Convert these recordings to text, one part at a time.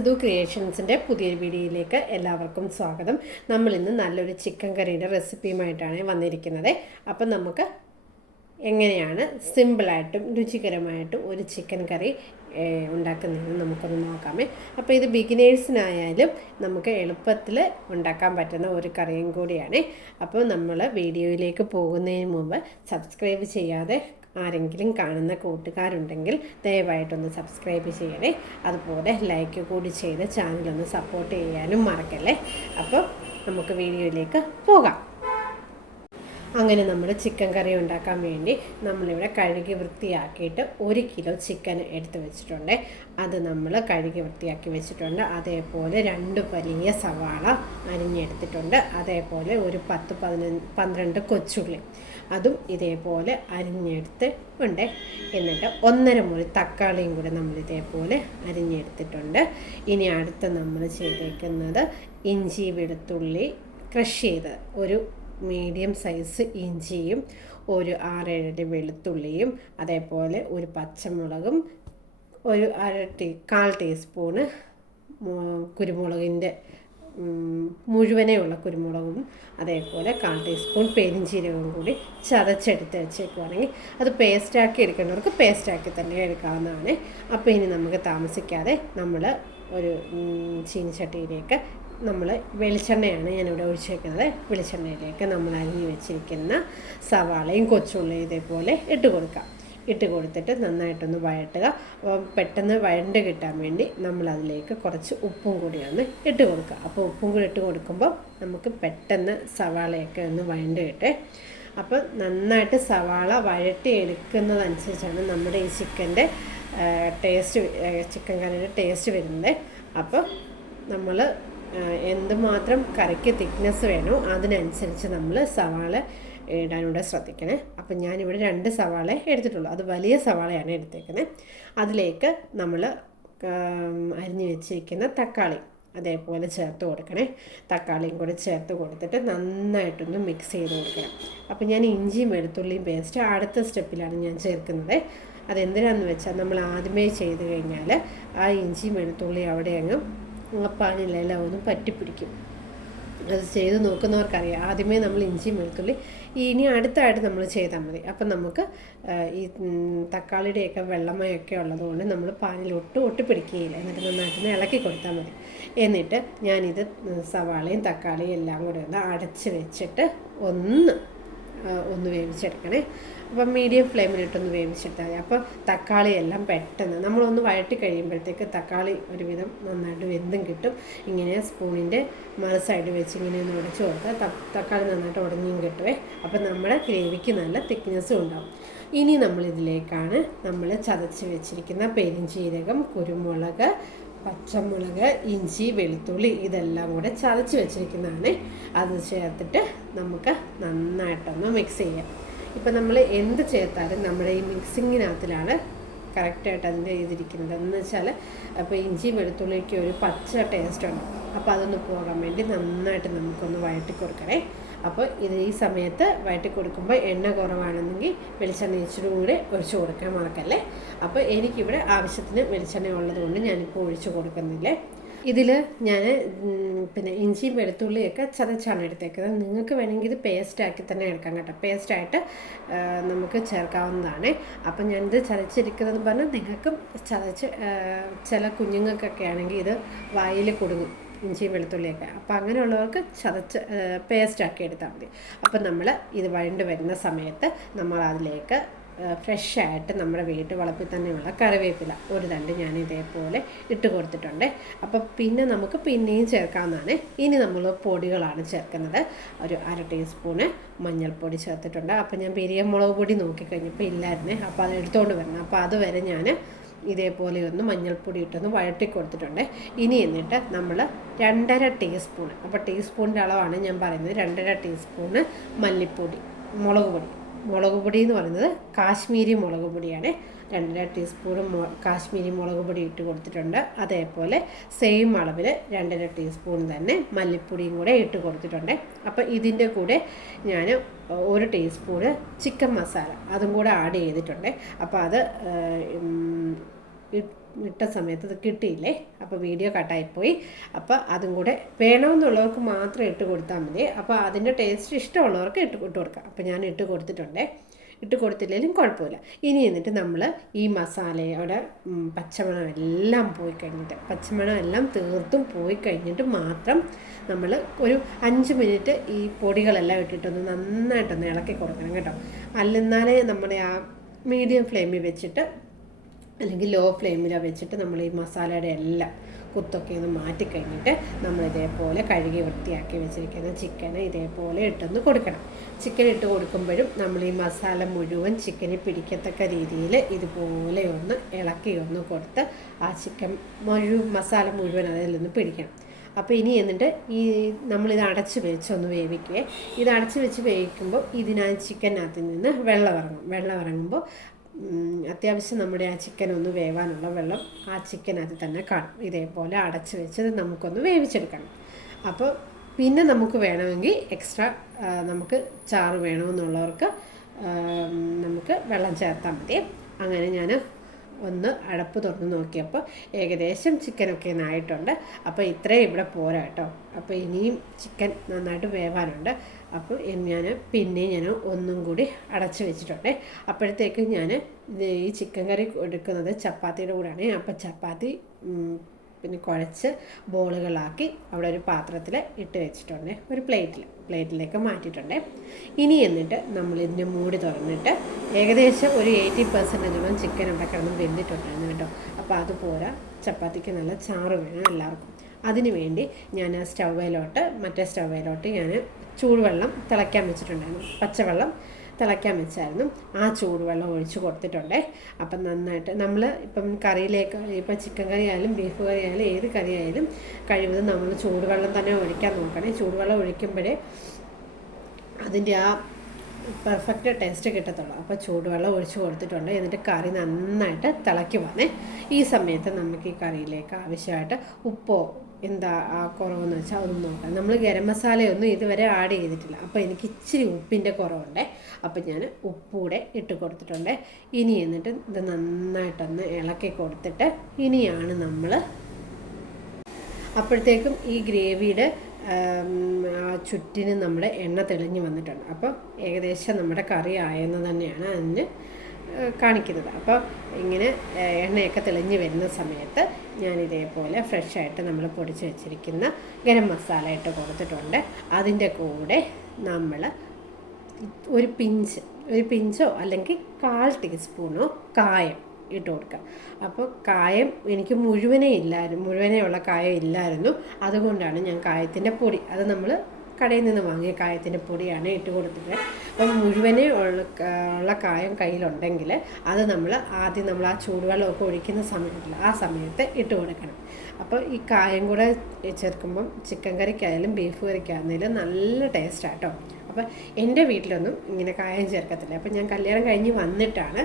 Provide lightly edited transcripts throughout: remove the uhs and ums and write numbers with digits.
സിധു ക്രിയേഷൻസിൻ്റെ പുതിയൊരു വീഡിയോയിലേക്ക് എല്ലാവർക്കും സ്വാഗതം. നമ്മളിന്ന് നല്ലൊരു ചിക്കൻ കറിയുടെ റെസിപ്പിയുമായിട്ടാണ് വന്നിരിക്കുന്നത്. അപ്പം നമുക്ക് എങ്ങനെയാണ് സിമ്പിളായിട്ടും രുചികരമായിട്ടും ഒരു ചിക്കൻ കറി ഉണ്ടാക്കുന്നതെന്ന് നമുക്കൊന്ന് നോക്കാമേ. അപ്പോൾ ഇത് ബിഗിനേഴ്സിനായാലും നമുക്ക് എളുപ്പത്തിൽ ഉണ്ടാക്കാൻ പറ്റുന്ന ഒരു കറിയും കൂടിയാണ്. അപ്പോൾ നമ്മൾ വീഡിയോയിലേക്ക് പോകുന്നതിന് മുമ്പ് സബ്സ്ക്രൈബ് ചെയ്യാതെ ആരെങ്കിലും കാണുന്ന കൂട്ടുകാരുണ്ടെങ്കിൽ ദയവായിട്ടൊന്ന് സബ്സ്ക്രൈബ് ചെയ്യണേ. അതുപോലെ ലൈക്ക് കൂടി ചെയ്ത് ചാനലൊന്ന് സപ്പോർട്ട് ചെയ്യാനും മറക്കല്ലേ. അപ്പോൾ നമുക്ക് വീഡിയോയിലേക്ക് പോകാം. അങ്ങനെ നമ്മൾ ചിക്കൻ കറി ഉണ്ടാക്കാൻ വേണ്ടി നമ്മളിവിടെ കഴുകി വൃത്തിയാക്കിയിട്ട് 1 കിലോ ചിക്കൻ എടുത്ത് വെച്ചിട്ടുണ്ട്. അത് നമ്മൾ കഴുകി വൃത്തിയാക്കി വെച്ചിട്ടുണ്ട്. അതേപോലെ 2 വലിയ സവാള അരിഞ്ഞെടുത്തിട്ടുണ്ട്. അതേപോലെ ഒരു 10-12 കൊച്ചുള്ളി അതും ഇതേപോലെ അരിഞ്ഞെടുത്ത് ഉണ്ട്. എന്നിട്ട് 1.5 മുറി തക്കാളിയും കൂടെ നമ്മൾ ഇതേപോലെ അരിഞ്ഞെടുത്തിട്ടുണ്ട്. ഇനി അടുത്ത് നമ്മൾ ചെയ്തേക്കുന്നത് ഇഞ്ചി വെളുത്തുള്ളി ക്രഷ് ചെയ്ത് ഒരു മീഡിയം സൈസ് ഇഞ്ചിയും ഒരു 6-7 വെളുത്തുള്ളിയും അതേപോലെ ഒരു പച്ചമുളകും ഒരു 1/4 ടീസ്പൂണ് കുരുമുളകിൻ്റെ മുഴുവനെയുള്ള കുരുമുളകും അതേപോലെ 1/4 ടീസ്പൂൺ പെരിഞ്ചീരകവും കൂടി ചതച്ചെടുത്ത് വെച്ചേക്കുവാണെങ്കിൽ അത് പേസ്റ്റാക്കി എടുക്കേണ്ടവർക്ക് പേസ്റ്റാക്കി തന്നെ എടുക്കാവുന്നതാണ്. അപ്പോൾ ഇനി നമുക്ക് താമസിക്കാതെ നമ്മൾ ഒരു ചീനിച്ചട്ടിയിലേക്ക് നമ്മൾ വെളിച്ചെണ്ണയാണ് ഞാനിവിടെ ഒഴിച്ചേക്കുന്നത്. വെളിച്ചെണ്ണയിലേക്ക് നമ്മൾ അരിഞ്ഞ് വെച്ചിരിക്കുന്ന സവാളയും കൊച്ചുള്ളിയും ഇതേപോലെ ഇട്ട് കൊടുത്തിട്ട് നന്നായിട്ടൊന്ന് വഴട്ടുക. പെട്ടെന്ന് വഴണ്ട് കിട്ടാൻ വേണ്ടി നമ്മളതിലേക്ക് കുറച്ച് ഉപ്പും കൂടിയാണ് ഇട്ട് കൊടുക്കുക. അപ്പോൾ ഉപ്പും കൂടി ഇട്ട് കൊടുക്കുമ്പോൾ നമുക്ക് പെട്ടെന്ന് സവാളയൊക്കെ ഒന്ന് വഴണ്ട് കിട്ടേ. അപ്പോൾ നന്നായിട്ട് സവാള വഴട്ടി എടുക്കുന്നതനുസരിച്ചാണ് നമ്മുടെ ഈ ചിക്കൻ്റെ ചിക്കൻ കറിയുടെ ടേസ്റ്റ് വരുന്നത്. അപ്പോൾ നമ്മൾ എന്തുമാത്രം കറിക്ക് തിക്നെസ് വേണോ അതിനനുസരിച്ച് നമ്മൾ സവാള ഇടാനൂടെ ശ്രദ്ധിക്കണേ. അപ്പം ഞാനിവിടെ 2 സവാള എടുത്തിട്ടുള്ളൂ. അത് വലിയ സവാളയാണ് എടുത്തേക്കുന്നത്. അതിലേക്ക് നമ്മൾ അരിഞ്ഞു വെച്ചിരിക്കുന്ന തക്കാളി അതേപോലെ ചേർത്ത് കൊടുക്കണേ. തക്കാളിയും കൂടെ ചേർത്ത് കൊടുത്തിട്ട് നന്നായിട്ടൊന്ന് മിക്സ് ചെയ്ത് കൊടുക്കണം. അപ്പം ഞാൻ ഇഞ്ചിയും വെളുത്തുള്ളിയും പേസ്റ്റ് അടുത്ത സ്റ്റെപ്പിലാണ് ഞാൻ ചേർക്കുന്നത്. അതെന്തിനാണെന്ന് വെച്ചാൽ നമ്മൾ ആദ്യമേ ചെയ്ത് കഴിഞ്ഞാൽ ആ ഇഞ്ചിയും വെളുത്തുള്ളിയും അവിടെ അങ്ങ് പാനിലെല്ലാം ഒന്ന് പറ്റിപ്പിടിക്കും. അത് ചെയ്ത് നോക്കുന്നവർക്കറിയാം. ആദ്യമേ നമ്മൾ ഇഞ്ചിയും വെളുത്തുള്ളി ഇനി അടുത്തായിട്ട് നമ്മൾ ചെയ്താൽ മതി. അപ്പം നമുക്ക് ഈ തക്കാളിയുടെയൊക്കെ വെള്ളമയൊക്കെ ഉള്ളതുകൊണ്ട് നമ്മൾ പാനിൽ ഒട്ടിപ്പിടിക്കുകയില്ല. എന്നിട്ട് നന്നായിട്ടൊന്ന് ഇളക്കി കൊടുത്താൽ മതി. എന്നിട്ട് ഞാനിത് സവാളയും തക്കാളിയും എല്ലാം കൂടെ ഒന്ന് അടച്ച് വെച്ചിട്ട് ഒന്ന് വേവിച്ചെടുക്കണേ. അപ്പം മീഡിയം ഫ്ലെയിമിലിട്ടൊന്ന് വേവിച്ചിട്ടാൽ മതി. അപ്പോൾ തക്കാളിയെല്ലാം പെട്ടെന്ന് നമ്മളൊന്ന് വഴറ്റി കഴിയുമ്പോഴത്തേക്ക് തക്കാളി ഒരുവിധം നന്നായിട്ട് വെന്തും കിട്ടും. ഇങ്ങനെ സ്പൂണിൻ്റെ മറു സൈഡ് വെച്ച് ഇങ്ങനെ ഒന്ന് ഉടച്ച് കൊടുത്താൽ തക്കാളി നന്നായിട്ട് ഉടഞ്ഞും കിട്ടുവേ. അപ്പം നമ്മുടെ ഗ്രേവിക്ക് നല്ല തിക്നെസ്സും ഉണ്ടാവും. ഇനി നമ്മളിതിലേക്കാണ് നമ്മൾ ചതച്ച് വെച്ചിരിക്കുന്ന പെരിഞ്ചീരകം, കുരുമുളക്, പച്ചമുളക്, ഇഞ്ചി, വെളുത്തുള്ളി ഇതെല്ലാം കൂടെ ചതച്ച് വെച്ചിരിക്കുന്നതാണ്. അത് ചേർത്തിട്ട് നമുക്ക് നന്നായിട്ടൊന്ന് മിക്സ് ചെയ്യാം. ഇപ്പം നമ്മൾ എന്ത് ചേർത്താലും നമ്മുടെ ഈ മിക്സിങ്ങിനകത്തിലാണ് കറക്റ്റായിട്ട് അതിൻ്റെ ചെയ്തിരിക്കുന്നത്. എന്ന് വെച്ചാൽ അപ്പോൾ ഇഞ്ചി വെളുത്തുള്ളിക്ക് ഒരു പച്ച ടേസ്റ്റ് ഉണ്ട്. അപ്പോൾ അതൊന്ന് പോകാൻ വേണ്ടി നന്നായിട്ട് നമുക്കൊന്ന് വഴറ്റി കൊടുക്കണേ. അപ്പോൾ ഈ സമയത്ത് വഴറ്റി കൊടുക്കുമ്പോൾ എണ്ണ കുറവാണെന്നെങ്കിൽ വെളിച്ചെണ്ണ ഇച്ചിരി കൂടെ ഒഴിച്ചു കൊടുക്കാൻ മറക്കല്ലേ. അപ്പോൾ എനിക്കിവിടെ ആവശ്യത്തിന് വെളിച്ചെണ്ണ ഉള്ളതുകൊണ്ട് ഞാനിപ്പോൾ ഒഴിച്ചു കൊടുക്കുന്നില്ലേ. ഇതിൽ ഞാൻ പിന്നെ ഇഞ്ചിയും വെളുത്തുള്ളിയൊക്കെ ചതച്ചാണ് എടുത്തേക്കുന്നത്. നിങ്ങൾക്ക് വേണമെങ്കിൽ ഇത് പേസ്റ്റാക്കി തന്നെ എടുക്കാം കേട്ടോ. പേസ്റ്റായിട്ട് നമുക്ക് ചേർക്കാവുന്നതാണ്. അപ്പം ഞാനിത് ചതച്ചിരിക്കുന്നത് പറഞ്ഞാൽ നിങ്ങൾക്കും ചില കുഞ്ഞുങ്ങൾക്കൊക്കെ ആണെങ്കിൽ ഇത് വായിൽ കുടുങ്ങും ഇഞ്ചിയും വെളുത്തുള്ളിയൊക്കെ. അപ്പോൾ അങ്ങനെയുള്ളവർക്ക് പേസ്റ്റാക്കി എടുത്താൽ മതി. അപ്പം നമ്മൾ ഇത് വഴണ്ട് വരുന്ന സമയത്ത് നമ്മൾ അതിലേക്ക് ഫ്രഷായിട്ട് നമ്മുടെ വീട്ടു വളപ്പിൽ തന്നെയുള്ള കറിവേപ്പില ഒരു തണ്ട് ഞാൻ ഇതേപോലെ ഇട്ട് കൊടുത്തിട്ടുണ്ട്. അപ്പോൾ പിന്നെ നമുക്ക് പിന്നെയും ചേർക്കാവുന്നതാണ്. ഇനി നമ്മൾ പൊടികളാണ് ചേർക്കുന്നത്. ഒരു 1/2 ടീസ്പൂണ് മഞ്ഞൾപ്പൊടി ചേർത്തിട്ടുണ്ട്. അപ്പോൾ ഞാൻ മുളക് പൊടി നോക്കിക്കഴിഞ്ഞപ്പോൾ ഇല്ലായിരുന്നേ. അപ്പോൾ അത് എടുത്തുകൊണ്ട് വരണം. അപ്പോൾ അതുവരെ ഞാൻ ഇതേപോലെ ഒന്ന് മഞ്ഞൾപ്പൊടി ഇട്ടൊന്ന് വഴറ്റി കൊടുത്തിട്ടുണ്ട്. ഇനി എന്നിട്ട് നമ്മൾ 2.5 ടീസ്പൂണ്, അപ്പോൾ ടീസ്പൂണിൻ്റെ അളവാണ് ഞാൻ പറയുന്നത്, 2.5 ടീസ്പൂണ് മല്ലിപ്പൊടി, മുളക് പൊടി എന്ന് പറയുന്നത് കാശ്മീരി മുളക് പൊടിയാണ്. 2.5 ടീസ്പൂൺ കാശ്മീരി മുളക് പൊടി ഇട്ട് കൊടുത്തിട്ടുണ്ട്. അതേപോലെ സെയിം അളവിൽ 2.5 ടീസ്പൂൺ തന്നെ മല്ലിപ്പൊടിയും കൂടെ ഇട്ട് കൊടുത്തിട്ടുണ്ട്. അപ്പോൾ ഇതിൻ്റെ കൂടെ ഞാൻ 1 ടീസ്പൂണ് ചിക്കൻ മസാല അതും കൂടെ ആഡ് ചെയ്തിട്ടുണ്ട്. അപ്പോൾ അത് ഇട്ട സമയത്ത് ഇത് കിട്ടിയില്ലേ, അപ്പോൾ വീഡിയോ കട്ടായിപ്പോയി. അപ്പോൾ അതും കൂടെ വേണമെന്നുള്ളവർക്ക് മാത്രം ഇട്ട് കൊടുത്താൽ മതി. അപ്പോൾ അതിൻ്റെ ടേസ്റ്റ് ഇഷ്ടമുള്ളവർക്ക് ഇട്ട് കൊടുക്കാം. അപ്പോൾ ഞാൻ ഇട്ട് കൊടുത്തിട്ടുണ്ടേ. ഇട്ട് കൊടുത്തില്ലെങ്കിലും കുഴപ്പമില്ല. ഇനി എന്നിട്ട് നമ്മൾ ഈ മസാലയുടെ പച്ചമണം എല്ലാം പോയി കഴിഞ്ഞിട്ട്, പച്ചമണം എല്ലാം തീർത്തും പോയി കഴിഞ്ഞിട്ട് മാത്രം നമ്മൾ ഒരു 5 മിനിറ്റ് ഈ പൊടികളെല്ലാം ഇട്ടിട്ടൊന്ന് നന്നായിട്ടൊന്ന് ഇളക്കി കൊടുക്കണം കേട്ടോ. അല്ലെന്നാലേ നമ്മുടെ ആ മീഡിയം ഫ്ലെയിമിൽ വെച്ചിട്ട് അല്ലെങ്കിൽ ലോ ഫ്ലെയിമിൽ വെച്ചിട്ട് നമ്മൾ ഈ മസാലയുടെ എല്ലാം കുത്തൊക്കെ ഒന്ന് മാറ്റിക്കഴിഞ്ഞിട്ട് നമ്മൾ ഇതേപോലെ കഴുകി വൃത്തിയാക്കി വെച്ചിരിക്കുന്ന ചിക്കന് ഇതേപോലെ ഇട്ടൊന്ന് കൊടുക്കണം. ചിക്കൻ ഇട്ട് കൊടുക്കുമ്പോഴും നമ്മൾ ഈ മസാല മുഴുവൻ ചിക്കനിൽ പിടിക്കത്തക്ക രീതിയിൽ ഇതുപോലെ ഒന്ന് ഇളക്കി ഒന്ന് കൊടുത്ത് ആ ചിക്കൻ മസാല മുഴുവൻ അതിൽ നിന്ന് പിടിക്കണം. അപ്പോൾ ഇനി എന്നിട്ട് നമ്മളിത് അടച്ച് വെച്ചൊന്ന് വേവിക്കുക. ഇത് അടച്ച് വെച്ച് വേവിക്കുമ്പോൾ ചിക്കനകത്ത് നിന്ന് വെള്ളം ഇറങ്ങുമ്പോൾ അത്യാവശ്യം നമ്മുടെ ആ ചിക്കൻ ഒന്ന് വേവാനുള്ള വെള്ളം ആ ചിക്കനകത്ത് തന്നെ കാണും. ഇതേപോലെ അടച്ച് വെച്ച് നമുക്കൊന്ന് വേവിച്ചെടുക്കണം. അപ്പോൾ പിന്നെ നമുക്ക് വേണമെങ്കിൽ എക്സ്ട്രാ നമുക്ക് ചാറ് വേണമെന്നുള്ളവർക്ക് നമുക്ക് വെള്ളം ചേർത്താൽ മതി. അങ്ങനെ ഞാൻ ഒന്ന് അടപ്പ് തുറന്ന് നോക്കിയപ്പോൾ ഏകദേശം ചിക്കനൊക്കെ ആയിട്ടുണ്ട്. അപ്പോൾ ഇത്രയും ഇവിടെ പോരാ കേട്ടോ. അപ്പോൾ ഇനിയും ചിക്കൻ നന്നായിട്ട് വേവാനുണ്ട്. അപ്പോൾ ഞാൻ ഒന്നും കൂടി അടച്ച് വെച്ചിട്ടുണ്ട്. അപ്പോഴത്തേക്കും ഞാൻ ഈ ചിക്കൻ കറി എടുക്കുന്നത് ചപ്പാത്തിയുടെ കൂടെയാണ്. അപ്പോൾ ചപ്പാത്തി പിന്നെ കുഴച്ച് ബോളുകളാക്കി അവിടെ ഒരു പാത്രത്തിൽ ഇട്ട് വെച്ചിട്ടുണ്ട്. ഒരു പ്ലേറ്റിലേക്ക് മാറ്റിയിട്ടുണ്ട്. ഇനി എന്നിട്ട് നമ്മളിതിൻ്റെ മൂടി തുറന്നിട്ട് ഏകദേശം ഒരു 80% ചിക്കൻ ഇവിടെ കിടന്ന് വെന്തിട്ടുണ്ടായിരുന്നു കേട്ടോ. അപ്പോൾ അതുപോലെ ചപ്പാത്തിക്ക് നല്ല ചാറ് വേണം എല്ലാവർക്കും. അതിന് വേണ്ടി ഞാൻ മറ്റേ സ്റ്റൗവിലോട്ട് ഞാൻ ചൂടുവെള്ളം തിളയ്ക്കാൻ വെച്ചിട്ടുണ്ടായിരുന്നു. പച്ചവെള്ളം തിളയ്ക്കാൻ വെച്ചായിരുന്നു. ആ ചൂടുവെള്ളം ഒഴിച്ച് കൊടുത്തിട്ടുണ്ട്. അപ്പം നന്നായിട്ട് നമ്മൾ ഇപ്പം കറിയിലേക്ക് ഇപ്പം ചിക്കൻ കറി ആയാലും ബീഫ് കറി ആയാലും ഏത് കറി ആയാലും കഴിവതും നമ്മൾ ചൂടുവെള്ളം തന്നെ ഒഴിക്കാൻ നോക്കണേ. ചൂടുവെള്ളം ഒഴിക്കുമ്പോഴേ അതിൻ്റെ ആ പെർഫെക്റ്റ് ടേസ്റ്റ് കിട്ടത്തുള്ളൂ. അപ്പോൾ ചൂടുവെള്ളം ഒഴിച്ച് കൊടുത്തിട്ടുണ്ട്. എന്നിട്ട് കറി നന്നായിട്ട് തിളയ്ക്കുവാണേ. ഈ സമയത്ത് നമുക്ക് ഈ കറിയിലേക്ക് ആവശ്യമായിട്ട് ഉപ്പോ എന്താ കുറവെന്ന് വെച്ചാൽ അതൊന്നും നോക്കാം. നമ്മൾ ഗരം മസാലയൊന്നും ഇതുവരെ ആഡ് ചെയ്തിട്ടില്ല. അപ്പോൾ എനിക്ക് ഇച്ചിരി ഉപ്പിൻ്റെ കുറവുണ്ട്. അപ്പോൾ ഞാൻ ഉപ്പൂടെ ഇട്ട് കൊടുത്തിട്ടുണ്ട്. ഇനി എന്നിട്ട് ഇത് നന്നായിട്ടൊന്ന് ഇളക്കി കൊടുത്തിട്ട് ഇനിയാണ് നമ്മൾ അപ്പോഴത്തേക്കും ഈ ഗ്രേവിയുടെ ചുറ്റിന് നമ്മുടെ എണ്ണ തെളിഞ്ഞ് വന്നിട്ടുണ്ട്. അപ്പോൾ ഏകദേശം നമ്മുടെ കറി ആയെന്ന് തന്നെയാണ് അതിന് കാണിക്കുന്നത്. അപ്പോൾ ഇങ്ങനെ എണ്ണയൊക്കെ തെളിഞ്ഞ് വരുന്ന സമയത്ത് ഞാനിതേപോലെ ഫ്രഷായിട്ട് നമ്മൾ പൊടിച്ച് വെച്ചിരിക്കുന്ന ഗരം മസാല ഇട്ട് കൊടുത്തിട്ടുണ്ട്. അതിൻ്റെ കൂടെ നമ്മൾ ഒരു പിഞ്ചോ അല്ലെങ്കിൽ 1/4 ടീസ്പൂണോ കായം ഇട്ട് കൊടുക്കുക. അപ്പോൾ കായം എനിക്ക് മുഴുവനേ ഉള്ള കായം ഇല്ലായിരുന്നു. അതുകൊണ്ടാണ് ഞാൻ കായത്തിൻ്റെ പൊടി, അത് നമ്മൾ കടയിൽ നിന്ന് വാങ്ങിയ കായത്തിൻ്റെ പൊടിയാണ് ഇട്ട് കൊടുത്തിട്ട്. അപ്പം മുഴുവനേ ഉള്ള കായം കയ്യിലുണ്ടെങ്കിൽ അത് നമ്മൾ ആദ്യം ആ ചൂടുവെള്ളമൊക്കെ ഒഴിക്കുന്ന ആ സമയത്ത് ഇട്ട് കൊടുക്കണം. അപ്പോൾ ഈ കായം കൂടെ ചേർക്കുമ്പം ചിക്കൻ കറിക്കായാലും ബീഫ് കറിക്കായാലും നല്ല ടേസ്റ്റാട്ടോ. അപ്പം എൻ്റെ വീട്ടിലൊന്നും ഇങ്ങനെ കായം ചേർക്കത്തില്ല. അപ്പം ഞാൻ കല്യാണം കഴിഞ്ഞ് വന്നിട്ടാണ്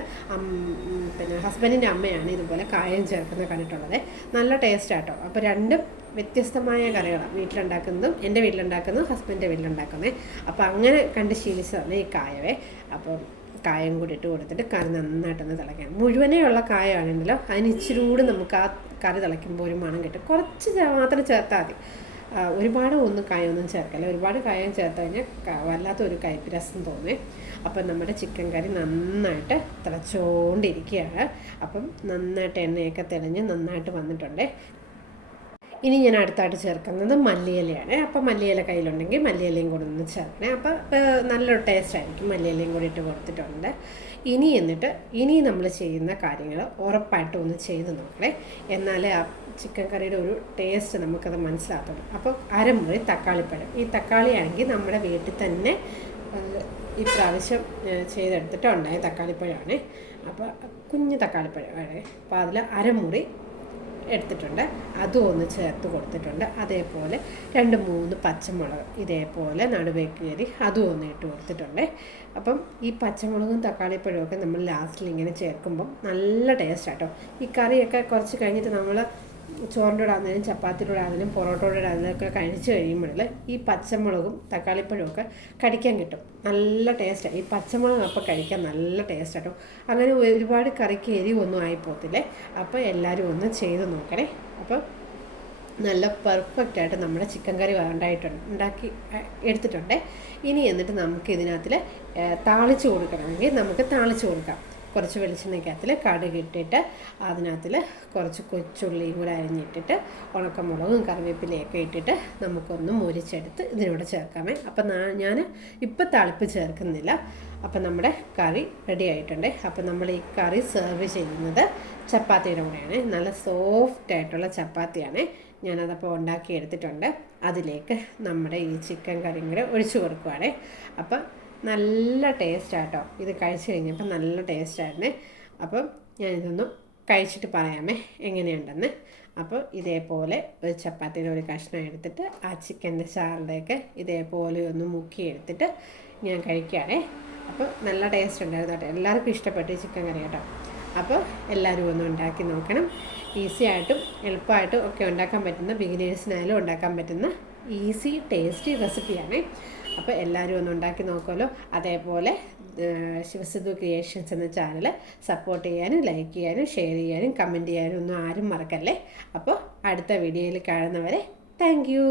പിന്നെ ഹസ്ബൻഡിൻ്റെ അമ്മയാണ് ഇതുപോലെ കായം ചേർക്കുന്നത് കണ്ടിട്ടുള്ളത്. നല്ല ടേസ്റ്റാട്ടോ. അപ്പോൾ രണ്ടും വ്യത്യസ്തമായ കറികളാണ് വീട്ടിലുണ്ടാക്കുന്നതും എൻ്റെ വീട്ടിലുണ്ടാക്കുന്നതും ഹസ്ബൻഡിൻ്റെ വീട്ടിലുണ്ടാക്കുന്നത്. അപ്പോൾ അങ്ങനെ കണ്ട് ശീലിച്ചതാണ് ഈ കായവേ. അപ്പോൾ കായം കൂടി ഇട്ട് കൊടുത്തിട്ട് കറി നന്നായിട്ടൊന്ന് തിളയ്ക്കണം. മുഴുവനേ ഉള്ള കായമാണല്ലോ, അതിന് ഇച്ചിരി കൂടി നമുക്ക് ആ കറി തിളയ്ക്കുമ്പോൾ ഒരു മണം കിട്ടും. കുറച്ച് മാത്രം ചേർത്താൽ മതി. ഒരുപാട് കായൊന്നും ചേർക്കല്ല. ഒരുപാട് കായം ചേർത്ത് കഴിഞ്ഞാൽ വല്ലാത്തൊരു കയ്പ്പ് രസം തോന്നേ. അപ്പം നമ്മുടെ ചിക്കൻ കറി നന്നായിട്ട് തിളച്ചുകൊണ്ടിരിക്കുകയാണ്. അപ്പം നന്നായിട്ട് എണ്ണയൊക്കെ തെളിഞ്ഞ് നന്നായിട്ട് വന്നിട്ടുണ്ട്. ഇനി ഞാൻ അടുത്തായിട്ട് ചേർക്കുന്നത് മല്ലിയിലയാണ്. അപ്പോൾ മല്ലിയില കയ്യിലുണ്ടെങ്കിൽ മല്ലിയിലയും കൂടി ഒന്ന് ചേർക്കണേ. അപ്പോൾ നല്ലൊരു ടേസ്റ്റ് ആയിരിക്കും. മല്ലിയിലയും കൂടി ഇട്ട് കൊടുത്തിട്ടുണ്ട്. ഇനി നമ്മൾ ചെയ്യുന്ന കാര്യങ്ങൾ ഉറപ്പായിട്ടും ഒന്ന് ചെയ്ത് നോക്കണേ. എന്നാലേ ആ ചിക്കൻ കറിയുടെ ഒരു ടേസ്റ്റ് നമുക്കത് മനസ്സിലാകത്തുള്ളൂ. അപ്പോൾ അരമുറി തക്കാളിപ്പഴം. ഈ തക്കാളിയാണെങ്കിൽ നമ്മുടെ വീട്ടിൽ തന്നെ ഇപ്രാവശ്യം ചെയ്തെടുത്തിട്ടുണ്ടായ തക്കാളിപ്പഴമാണ്. അപ്പോൾ കുഞ്ഞ് തക്കാളിപ്പഴമാണ്. അപ്പോൾ അതിൽ അരമുറി എടുത്തിട്ടുണ്ട്. അതും ഒന്ന് ചേർത്ത് കൊടുത്തിട്ടുണ്ട്. അതേപോലെ 2-3 പച്ചമുളക് ഇതേപോലെ നടുവേക്ക് കയറി അതും ഒന്ന് ഇട്ട് കൊടുത്തിട്ടുണ്ട്. അപ്പം ഈ പച്ചമുളകും തക്കാളിപ്പഴവും ഒക്കെ നമ്മൾ ലാസ്റ്റിൽ ഇങ്ങനെ ചേർക്കുമ്പം നല്ല ടേസ്റ്റ് ആട്ടോ. ഈ കറിയൊക്കെ കുറച്ച് കഴിഞ്ഞിട്ട് നമ്മൾ ചോറിൻ്റെ കൂടെ ആണെങ്കിലും ചപ്പാത്തിയുടെ ആണെങ്കിലും പൊറോട്ടയുടെ ആണെങ്കിലും കഴിച്ച് കഴിയുമ്പോൾ ഈ പച്ചമുളകും തക്കാളിപ്പഴവും ഒക്കെ കടിക്കാൻ കിട്ടും. നല്ല ടേസ്റ്റാണ് ഈ പച്ചമുളക്. അപ്പോൾ കഴിക്കാൻ നല്ല ടേസ്റ്റ് കേട്ടോ. അങ്ങനെ ഒരുപാട് കറിക്ക് എരിവൊന്നും ആയിപ്പോകത്തില്ലേ. അപ്പോൾ എല്ലാവരും ഒന്ന് ചെയ്ത് നോക്കണേ. അപ്പോൾ നല്ല പെർഫെക്റ്റായിട്ട് നമ്മുടെ ചിക്കൻ കറി ഉണ്ടാക്കി എടുത്തിട്ടുണ്ട്. ഇനി എന്നിട്ട് നമുക്ക് ഇതിനകത്തിൽ താളിച്ച് കൊടുക്കണമെങ്കിൽ നമുക്ക് താളിച്ച് കൊടുക്കാം. കുറച്ച് വെളിച്ചെണ്ണയ്ക്കകത്തിൽ കടുക് ഇട്ടിട്ട് അതിനകത്തിൽ കുറച്ച് കൊച്ചുള്ളിയും കൂടെ അരിഞ്ഞിട്ടിട്ട് ഉണക്കമുളകും കറിവേപ്പിലയൊക്കെ ഇട്ടിട്ട് നമുക്കൊന്ന് മുരിച്ചെടുത്ത് ഇതിനോട് ചേർക്കാമേ. അപ്പം ഞാൻ ഇപ്പം താളിപ്പ് ചേർക്കുന്നില്ല. അപ്പം നമ്മുടെ കറി റെഡി ആയിട്ടുണ്ട്. അപ്പം നമ്മൾ ഈ കറി സെർവ് ചെയ്യുന്നത് ചപ്പാത്തിയുടെ കൂടെയാണ്. നല്ല സോഫ്റ്റായിട്ടുള്ള ചപ്പാത്തിയാണ്. ഞാനതപ്പോൾ ഉണ്ടാക്കി എടുത്തിട്ടുണ്ട്. അതിലേക്ക് നമ്മുടെ ഈ ചിക്കൻ കറിയും കൂടെ ഒഴിച്ചു കൊടുക്കുവാണേ. അപ്പം നല്ല ടേസ്റ്റാട്ടോ. ഇത് കഴിച്ച് കഴിഞ്ഞപ്പോൾ നല്ല ടേസ്റ്റായിരുന്നേ. അപ്പം ഞാനിതൊന്നും കഴിച്ചിട്ട് പറയാമേ എങ്ങനെയുണ്ടെന്ന്. അപ്പോൾ ഇതേപോലെ ഒരു ചപ്പാത്തിയുടെ ഒരു കഷ്ണം എടുത്തിട്ട് ആ ചിക്കൻ്റെ ചാറിലേക്ക് ഇതേപോലെ ഒന്ന് മുക്കിയെടുത്തിട്ട് ഞാൻ കഴിക്കുകയാണേ. അപ്പോൾ നല്ല ടേസ്റ്റ് ഉണ്ടായിരുന്നു കേട്ടോ. എല്ലാവർക്കും ഇഷ്ടപ്പെട്ടു ചിക്കൻ കറി കേട്ടോ. അപ്പോൾ എല്ലാവരും ഒന്ന് ഉണ്ടാക്കി നോക്കണം. ഈസി ആയിട്ടും എളുപ്പമായിട്ടും ഒക്കെ ഉണ്ടാക്കാൻ പറ്റുന്ന, ബിഗിനേഴ്സിനായാലും ഉണ്ടാക്കാൻ പറ്റുന്ന ഈസി ടേസ്റ്റി റെസിപ്പിയാണ്. അപ്പോൾ എല്ലാവരും ഒന്ന് ഉണ്ടാക്കി നോക്കുമല്ലോ. അതേപോലെ ശിവസിദ്ധു ക്രിയേഷൻസ് എന്ന ചാനൽ സപ്പോർട്ട് ചെയ്യാനും ലൈക്ക് ചെയ്യാനും ഷെയർ ചെയ്യാനും കമൻറ്റ് ചെയ്യാനും ഒന്നും ആരും മറക്കല്ലേ. അപ്പോൾ അടുത്ത വീഡിയോയിൽ കാണുന്നവരെ താങ്ക് യു.